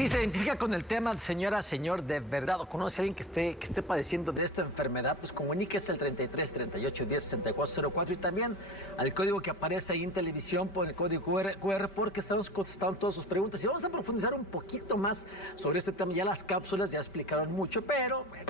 Sí, se identifica con el tema, señora, señor, de verdad, o conoce a alguien que esté padeciendo de esta enfermedad, pues comuníquese al 33 38 10 64 04 y también al código que aparece ahí en televisión por el código QR, porque estamos contestando todas sus preguntas y vamos a profundizar un poquito más sobre este tema. Ya las cápsulas ya explicaron mucho, pero bueno,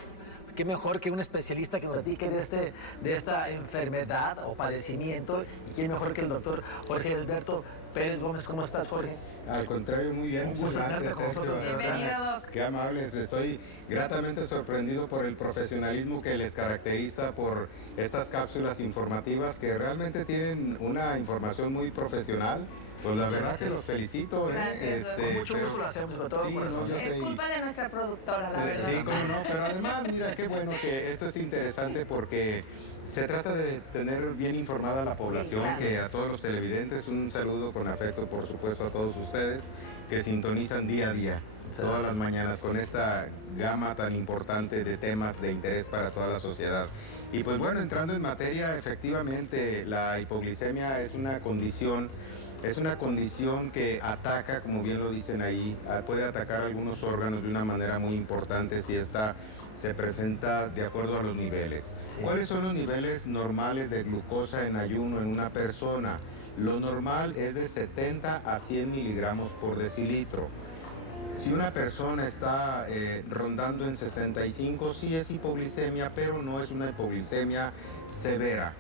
qué mejor que un especialista que nos platique de esta enfermedad o padecimiento, y quién mejor que el doctor Jorge Alberto Pérez Gómez. ¿Cómo estás, Jorge? Al contrario, muy bien. Un gusto Gracias, tenerte con Sergio. nosotros. Bienvenido, Doc. Qué amables. Estoy gratamente sorprendido por el profesionalismo que les caracteriza, por estas cápsulas informativas que realmente tienen una información muy profesional. Pues la verdad que los felicito. Gracias, Con mucho gusto lo hacemos, con todo sí, corazón. yo Es sé. culpa de nuestra productora, la verdad. Sí, cómo no, pero además, mira, qué bueno que esto es interesante porque se trata de tener bien informada a la población, Sí, claro. que a todos los televidentes, un saludo con afecto, por supuesto, a todos ustedes que sintonizan día a día, todas las mañanas, con esta gama tan importante de temas de interés para toda la sociedad. Y pues bueno, entrando en materia, efectivamente, la hipoglicemia es una condición que ataca, como bien lo dicen ahí, puede atacar algunos órganos de una manera muy importante si esta se presenta de acuerdo a los niveles. Sí. ¿Cuáles son los niveles normales de glucosa en ayuno en una persona? Lo normal es de 70 a 100 miligramos por decilitro. Si una persona está rondando en 65, sí es hipoglicemia, pero no es una hipoglicemia severa.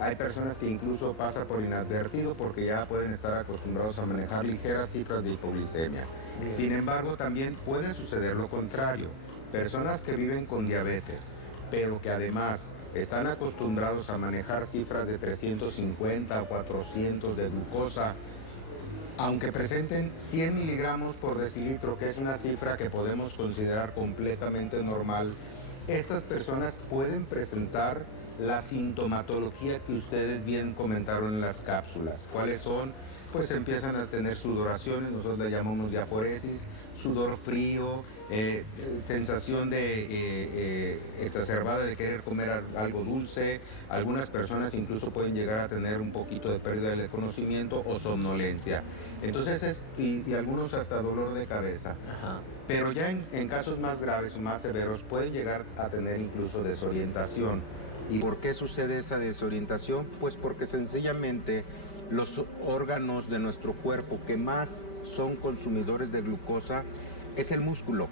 Hay personas que incluso pasan por inadvertido porque ya pueden estar acostumbrados a manejar ligeras cifras de hipoglicemia. Bien. Sin embargo, también puede suceder lo contrario. Personas que viven con diabetes, pero que además están acostumbrados a manejar cifras de 350 o 400 de glucosa, aunque presenten 100 miligramos por decilitro, que es una cifra que podemos considerar completamente normal, estas personas pueden presentar la sintomatología que ustedes bien comentaron en las cápsulas. ¿Cuáles son? Pues empiezan a tener sudoraciones, nosotros le llamamos diaforesis, sudor frío, sensación de exacerbada de querer comer algo dulce. Algunas personas incluso pueden llegar a tener un poquito de pérdida del conocimiento o somnolencia. Entonces, y algunos hasta dolor de cabeza. Ajá. Pero ya en casos más graves o más severos pueden llegar a tener incluso desorientación. ¿Y por qué sucede esa desorientación? Pues porque sencillamente los órganos de nuestro cuerpo que más son consumidores de glucosa es el músculo,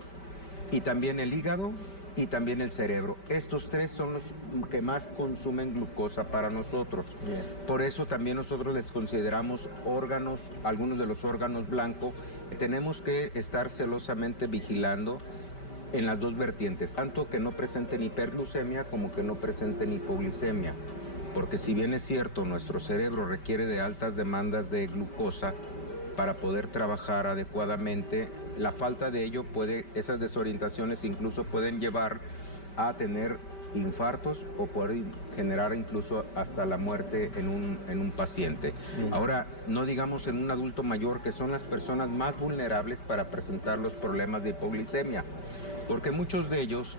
y también el hígado y también el cerebro. Estos tres son los que más consumen glucosa para nosotros. Bien. Por eso también nosotros les consideramos órganos, algunos de los órganos blancos, que tenemos que estar celosamente vigilando en las dos vertientes, tanto que no presenten hiperglucemia como que no presenten hipoglicemia. Porque si bien es cierto, nuestro cerebro requiere de altas demandas de glucosa para poder trabajar adecuadamente, la falta de ello esas desorientaciones incluso pueden llevar a tener infartos o pueden generar incluso hasta la muerte en un paciente. Bien. Ahora, no digamos en un adulto mayor, que son las personas más vulnerables para presentar los problemas de hipoglicemia, porque muchos de ellos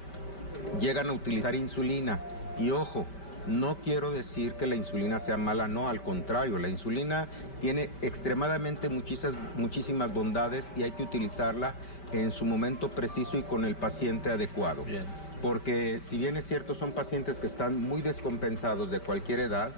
llegan a utilizar insulina. Y ojo, no quiero decir que la insulina sea mala, no, al contrario, la insulina tiene extremadamente muchísimas bondades y hay que utilizarla en su momento preciso y con el paciente adecuado. Bien. Porque si bien es cierto, son pacientes que están muy descompensados de cualquier edad,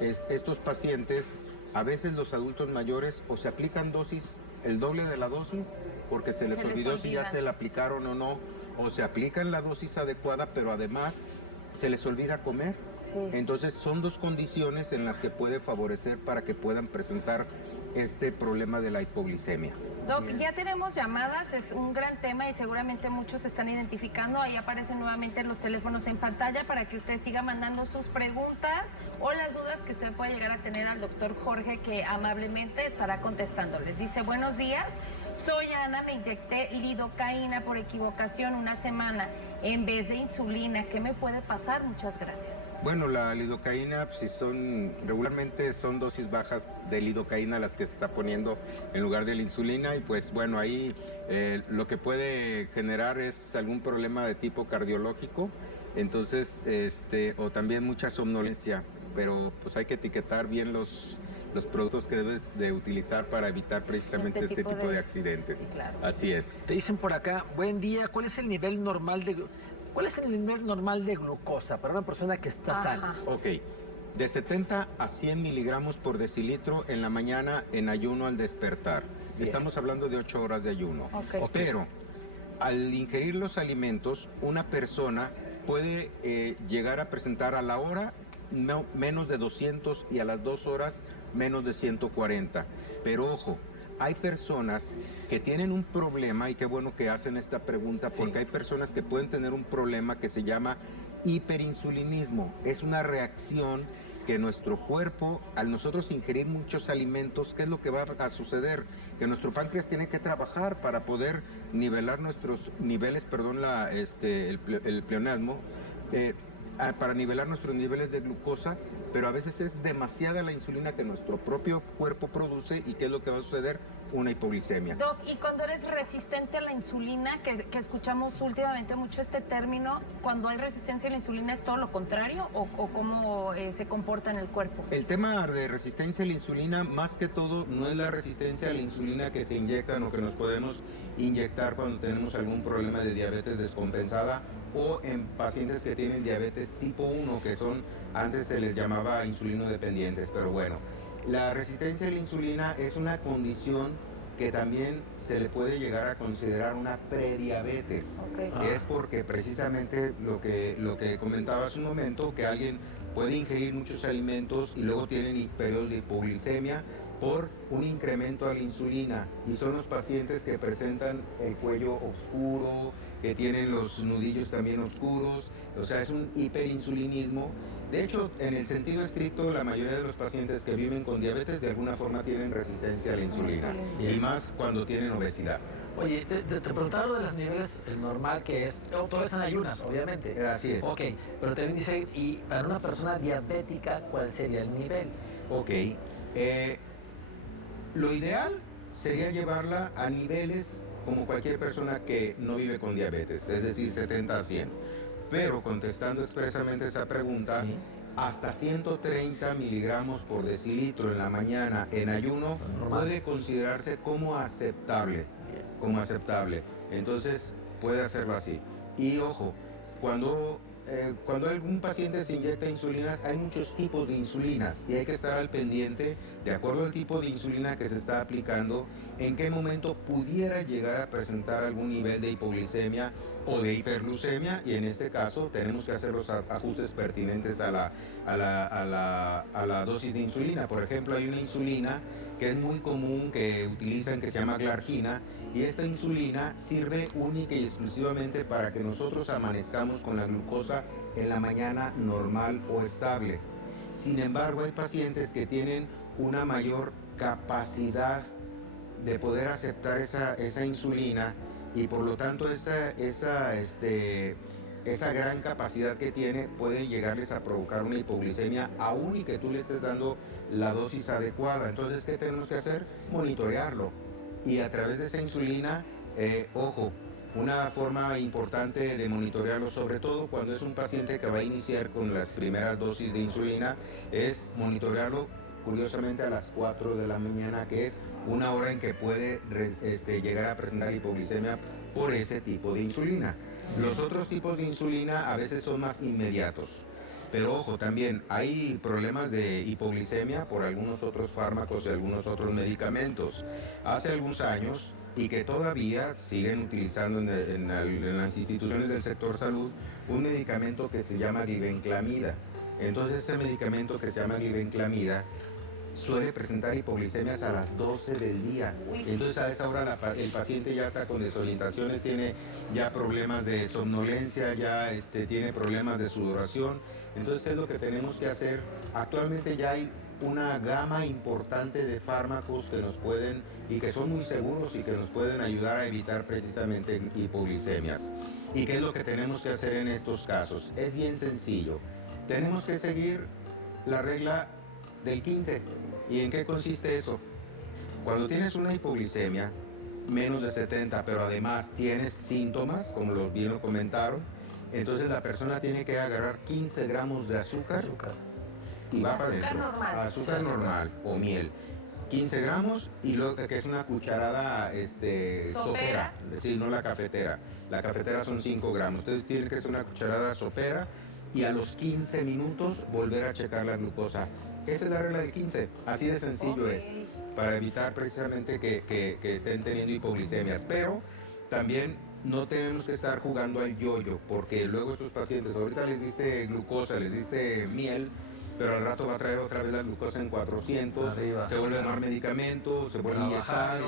estos pacientes, a veces los adultos mayores, o se aplican dosis, el doble de la dosis, porque se les olvidó si ya se la aplicaron o no, o se aplican la dosis adecuada, pero además se les olvida comer. Sí. Entonces son dos condiciones en las que puede favorecer para que puedan presentar este problema de la hipoglicemia. Doc, ya tenemos llamadas, es un gran tema y seguramente muchos se están identificando. Ahí aparecen nuevamente los teléfonos en pantalla para que usted siga mandando sus preguntas o las dudas que usted pueda llegar a tener al doctor Jorge, que amablemente estará contestándoles. Dice: buenos días, soy Ana, me inyecté lidocaína por equivocación una semana en vez de insulina. ¿Qué me puede pasar? Muchas gracias. Bueno, la lidocaína, si regularmente son dosis bajas de lidocaína las que se está poniendo en lugar de la insulina, y pues bueno, ahí lo que puede generar es algún problema de tipo cardiológico, entonces, o también mucha somnolencia. pero pues hay que etiquetar bien los productos que debes de utilizar para evitar precisamente este tipo de accidentes. Sí, claro. Así es. Te dicen por acá, buen día, ¿cuál es el nivel normal de glucosa para una persona que está sana? Ok, de 70 a 100 miligramos por decilitro en la mañana en ayuno al despertar. Bien. Estamos hablando de 8 horas de ayuno. Ok. Pero al ingerir los alimentos, una persona puede llegar a presentar a la hora menos de 200 y a las 2 horas menos de 140. Pero ojo, hay personas que tienen un problema, y qué bueno que hacen esta pregunta, Sí. porque hay personas que pueden tener un problema que se llama hiperinsulinismo. Es una reacción que nuestro cuerpo, al nosotros ingerir muchos alimentos, ¿qué es lo que va a suceder? Que nuestro páncreas tiene que trabajar para poder nivelar nuestros niveles, perdón, el pleonasmo, para nivelar nuestros niveles de glucosa, pero a veces es demasiada la insulina que nuestro propio cuerpo produce, y ¿qué es lo que va a suceder? Una hipoglicemia. Doc, y cuando eres resistente a la insulina, que escuchamos últimamente mucho este término, cuando hay resistencia a la insulina, ¿es todo lo contrario o cómo se comporta en el cuerpo? El tema de resistencia a la insulina, más que todo, no es la resistencia a la insulina que se inyectan o que nos podemos inyectar cuando tenemos algún problema de diabetes descompensada, o en pacientes que tienen diabetes tipo 1, que son, antes se les llamaba insulinodependientes, pero bueno. La resistencia a la insulina es una condición que también se le puede llegar a considerar una prediabetes. Okay. Es porque precisamente lo que comentaba hace un momento, que alguien puede ingerir muchos alimentos y luego tienen periodos de hipoglicemia por un incremento a la insulina, y son los pacientes que presentan el cuello oscuro, que tienen los nudillos también oscuros, o sea, es un hiperinsulinismo. De hecho, en el sentido estricto, la mayoría de los pacientes que viven con diabetes de alguna forma tienen resistencia a la insulina, y más cuando tienen obesidad. Oye, te preguntaron de los niveles, el normal que es, todo es en ayunas, obviamente. Así es. Ok, pero también dice, y para una persona diabética, ¿cuál sería el nivel? Ok, lo ideal sería llevarla a niveles como cualquier persona que no vive con diabetes, es decir, 70 a 100. Pero contestando expresamente esa pregunta, Sí. hasta 130 miligramos por decilitro en la mañana en ayuno Normal. puede considerarse como aceptable. Como aceptable. Entonces puede hacerlo así. Y ojo, cuando algún paciente se inyecta insulinas, hay muchos tipos de insulinas, y hay que estar al pendiente, de acuerdo al tipo de insulina que se está aplicando, en qué momento pudiera llegar a presentar algún nivel de hipoglicemia o de hiperglucemia, y en este caso tenemos que hacer los ajustes pertinentes a la dosis de insulina. Por ejemplo, hay una insulina que es muy común que utilizan, que se llama glargina, y esta insulina sirve única y exclusivamente para que nosotros amanezcamos con la glucosa en la mañana normal o estable. Sin embargo, hay pacientes que tienen una mayor capacidad de poder aceptar esa insulina, y por lo tanto esa gran capacidad que tiene puede llegarles a provocar una hipoglicemia, aún y que tú le estés dando la dosis adecuada. Entonces, ¿qué tenemos que hacer? Monitorearlo. Y a través de esa insulina, ojo, una forma importante de monitorearlo, sobre todo cuando es un paciente que va a iniciar con las primeras dosis de insulina, es monitorearlo curiosamente a las 4 de la mañana, que es una hora en que puede llegar a presentar hipoglicemia por ese tipo de insulina. Los otros tipos de insulina a veces son más inmediatos. Pero ojo, también hay problemas de hipoglicemia por algunos otros fármacos y algunos otros medicamentos. Hace algunos años, y que todavía siguen utilizando en las instituciones del sector salud, un medicamento que se llama glibenclamida. Entonces, ese medicamento que se llama glibenclamida suele presentar hipoglicemias a las 12 del día. Entonces, a esa hora el paciente ya está con desorientaciones, tiene ya problemas de somnolencia, ya tiene problemas de sudoración. Entonces, ¿qué es lo que tenemos que hacer? Actualmente ya hay una gama importante de fármacos que nos pueden, y que son muy seguros y que nos pueden ayudar a evitar precisamente hipoglicemias. ¿Y qué es lo que tenemos que hacer en estos casos? Es bien sencillo. Tenemos que seguir la regla del 15. ¿Y en qué consiste eso? Cuando tienes una hipoglicemia menos de 70, pero además tienes síntomas, como bien lo comentaron, entonces la persona tiene que agarrar 15 gramos de azúcar y va para Azúcar adentro. normal. Azúcar normal o miel. 15 gramos y luego que es una cucharada sopera, sí, no la cafetera. La cafetera son 5 gramos, entonces tiene que ser una cucharada sopera y a los 15 minutos volver a checar la glucosa. Esa es la regla del 15, así de sencillo es, para evitar precisamente que estén teniendo hipoglicemias. Pero también no tenemos que estar jugando al yoyo, porque luego estos pacientes, ahorita les diste glucosa, les diste miel, pero al rato va a traer otra vez la glucosa en 400, arriba, se vuelve a tomar medicamento, se vuelve a inyectar.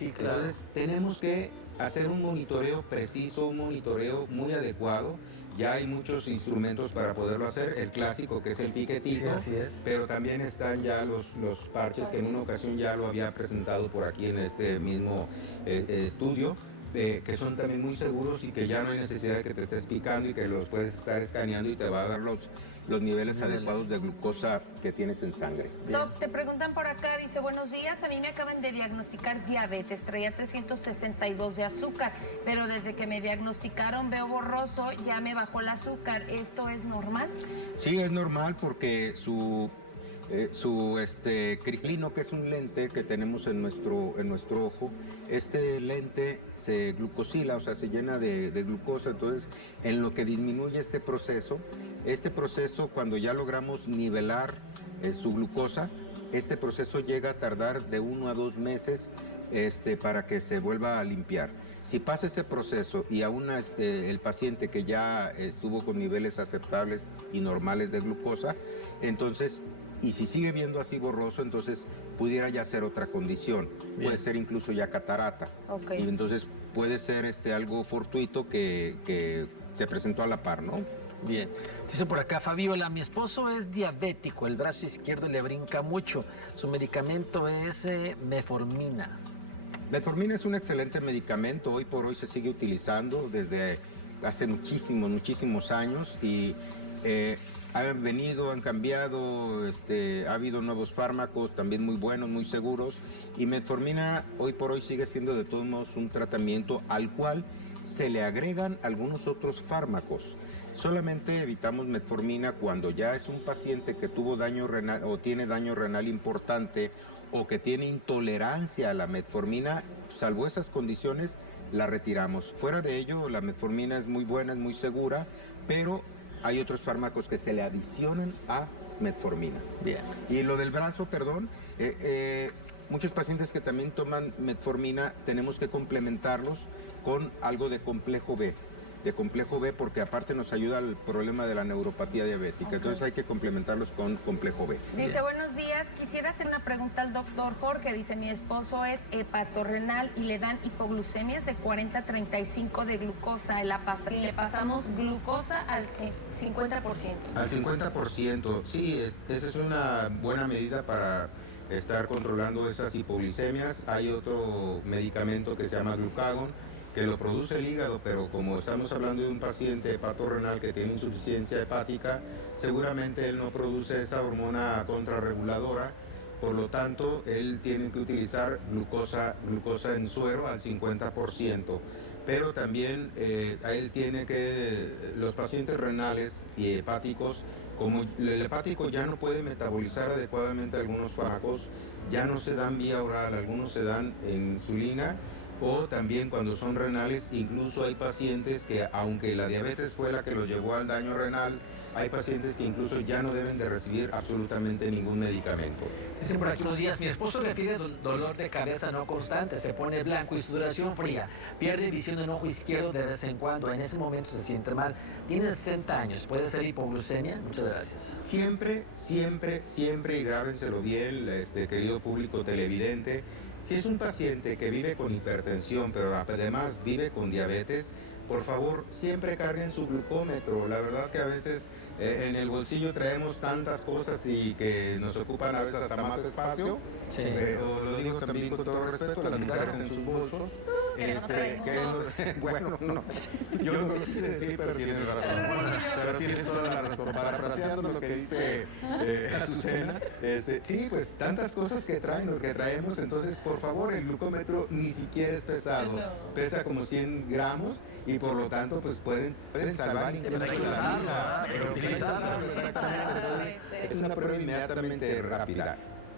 Entonces tenemos que hacer un monitoreo preciso, un monitoreo muy adecuado. Ya hay muchos instrumentos para poderlo hacer, el clásico que es el piquetito, Sí, así es. pero también están ya los parches que en una ocasión ya lo había presentado por aquí en este mismo estudio. Que son también muy seguros y que ya no hay necesidad de que te estés picando y que los puedes estar escaneando y te va a dar los niveles adecuados de glucosa que tienes en sangre. Doc, te preguntan por acá, dice, buenos días, a mí me acaban de diagnosticar diabetes, traía 362 de azúcar, pero desde que me diagnosticaron veo borroso, ya me bajó el azúcar, ¿esto es normal? Sí, es normal porque su cristalino, que es un lente que tenemos en nuestro ojo, este lente se glucosila, o sea, se llena de glucosa, entonces en lo que disminuye este proceso cuando ya logramos nivelar su glucosa, este proceso llega a tardar de 1 a 2 meses para que se vuelva a limpiar. Si pasa ese proceso y aún el paciente que ya estuvo con niveles aceptables y normales de glucosa, entonces, y si sigue viendo así borroso, entonces pudiera ya ser otra condición. Bien. Puede ser incluso ya catarata. Okay. Y entonces puede ser algo fortuito que se presentó a la par, ¿no? Bien. Dice por acá Fabiola, mi esposo es diabético, el brazo izquierdo le brinca mucho. Su medicamento es metformina. Metformina es un excelente medicamento, hoy por hoy se sigue utilizando desde hace muchísimos años y han cambiado, ha habido nuevos fármacos también muy buenos, muy seguros, y metformina hoy por hoy sigue siendo de todos modos un tratamiento al cual se le agregan algunos otros fármacos. Solamente evitamos metformina cuando ya es un paciente que tuvo daño renal o tiene daño renal importante o que tiene intolerancia a la metformina. Salvo esas condiciones, la retiramos. Fuera de ello, la metformina es muy buena, es muy segura, pero hay otros fármacos que se le adicionan a metformina. Bien. Y lo del brazo, perdón, muchos pacientes que también toman metformina tenemos que complementarlos con algo de complejo B. Porque aparte nos ayuda al problema de la neuropatía diabética. Okay. Entonces hay que complementarlos con complejo B. Dice, buenos días, quisiera hacer una pregunta al doctor Jorge. Dice, mi esposo es hepatorrenal y le dan hipoglucemias de 40-35 de glucosa. Y le pasamos glucosa al 50%. Al 50%, sí, esa es una buena medida para estar controlando esas hipoglicemias. Hay otro medicamento que se llama glucagón, que lo produce el hígado, pero como estamos hablando de un paciente hepatorrenal que tiene insuficiencia hepática, seguramente él no produce esa hormona contrarreguladora, por lo tanto, él tiene que utilizar glucosa en suero al 50%. Pero también los pacientes renales y hepáticos, como el hepático ya no puede metabolizar adecuadamente algunos fármacos, ya no se dan vía oral, algunos se dan en insulina, o también cuando son renales, incluso hay pacientes que, aunque la diabetes fue la que los llevó al daño renal, hay pacientes que incluso ya no deben de recibir absolutamente ningún medicamento. Dicen por aquí unos días, mi esposo refiere dolor de cabeza no constante, se pone blanco y sudoración fría, pierde visión en ojo izquierdo de vez en cuando, en ese momento se siente mal. Tiene 60 años, ¿puede ser hipoglucemia? Muchas gracias. Siempre, y grábenselo bien, querido público televidente, si es un paciente que vive con hipertensión, pero además vive con diabetes, por favor, siempre carguen su glucómetro. La verdad que a veces en el bolsillo traemos tantas cosas y que nos ocupan a veces hasta más espacio. Sí. Lo digo también con todo respeto, las mujeres en sus bolsos. Bueno, no, yo no lo quise decir, pero tienes razón. Pero tienes toda la razón. Parafraseando lo que dice Azucena, sí, pues tantas cosas que traemos, entonces por favor el glucómetro ni siquiera es pesado, pesa como 100 gramos y y por lo tanto pues pueden salvar incluso la vida. Entonces, es una prueba inmediatamente rápida.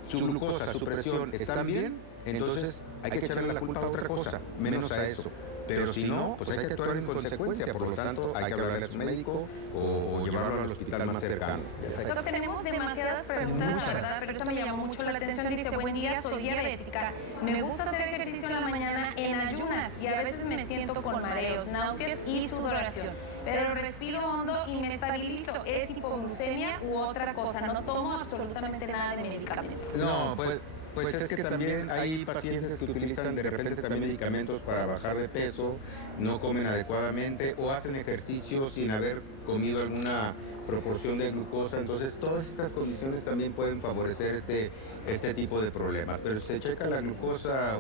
Su glucosa, su presión están bien, entonces hay que echarle la culpa a otra cosa, menos a eso. Pero si no, pues hay que actuar en consecuencia, por lo tanto hay que hablarle a su médico o llevarlo al hospital más cercano. Doctor, tenemos demasiadas preguntas, la verdad, pero esto me llamó mucho la atención. Dice, buen día, soy diabética. Me gusta hacer ejercicio en la mañana en ayunas y a veces me siento con mareos, náuseas y sudoración. Pero respiro hondo y me estabilizo. ¿Es hipoglucemia u otra cosa? No tomo absolutamente nada de medicamento. No, pues es que también hay pacientes que utilizan de repente también medicamentos para bajar de peso, no comen adecuadamente o hacen ejercicio sin haber comido alguna proporción de glucosa. Entonces todas estas condiciones también pueden favorecer este tipo de problemas. Pero si se checa la glucosa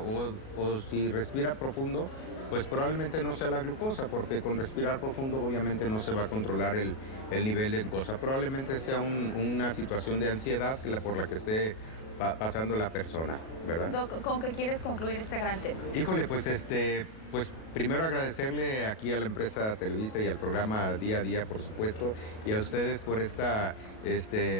o si respira profundo, pues probablemente no sea la glucosa, porque con respirar profundo obviamente no se va a controlar el nivel de glucosa. Probablemente sea una situación de ansiedad por la que esté pasando la persona, ¿verdad? Doc, ¿con qué quieres concluir este gran tema? Híjole, pues primero agradecerle aquí a la empresa Televisa y al programa Día a Día, por supuesto, y a ustedes por esta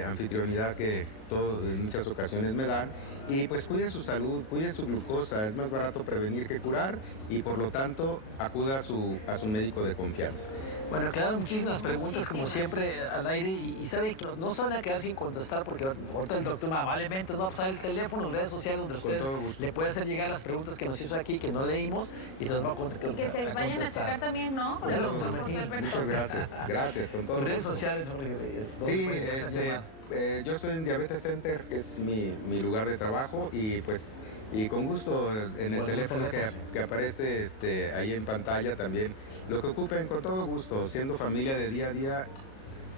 anfitrionidad que en muchas ocasiones me dan. Y pues cuide su salud, cuide su glucosa, es más barato prevenir que curar y por lo tanto acuda a su médico de confianza. Bueno, quedaron muchísimas preguntas como siempre al aire y sabe que no se van a quedar sin contestar porque ahorita el doctor amablemente nos va a pasar el teléfono, las redes sociales donde usted le puede hacer llegar las preguntas que nos hizo aquí, que no leímos y se las va a contestar. Y que se vayan a checar también, ¿no? Con el doctor Jorge Alberto. Muchas gracias, con todo. Redes sociales, sí, yo estoy en Diabetes Center, que es mi lugar de trabajo y con gusto en el teléfono que aparece ahí en pantalla también. Lo que ocupen, con todo gusto, siendo familia de Día a Día,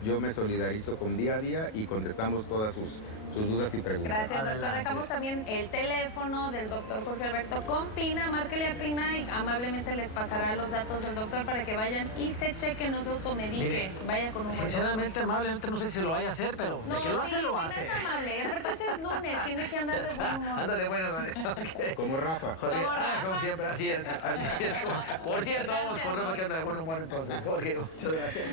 yo me solidarizo con Día a Día y contestamos todas sus dudas y preguntas. Gracias, doctor. Dejamos también el teléfono del doctor Jorge Alberto con Pina. Márquele a Pina y amablemente les pasará los datos del doctor para que vayan y se chequen, no se automediquen. Vaya con un buen sinceramente, amablemente no sé si lo vaya a hacer, pero no, de que lo hace, lo Pina hace. es amable. Aparte es lunes, tiene que andar de buen humor. Anda de buenas, okay. Como Rafa. Jorge, como siempre, así es. Por cierto, vamos con Rafa que anda de buen humor entonces. Jorge, muchas gracias.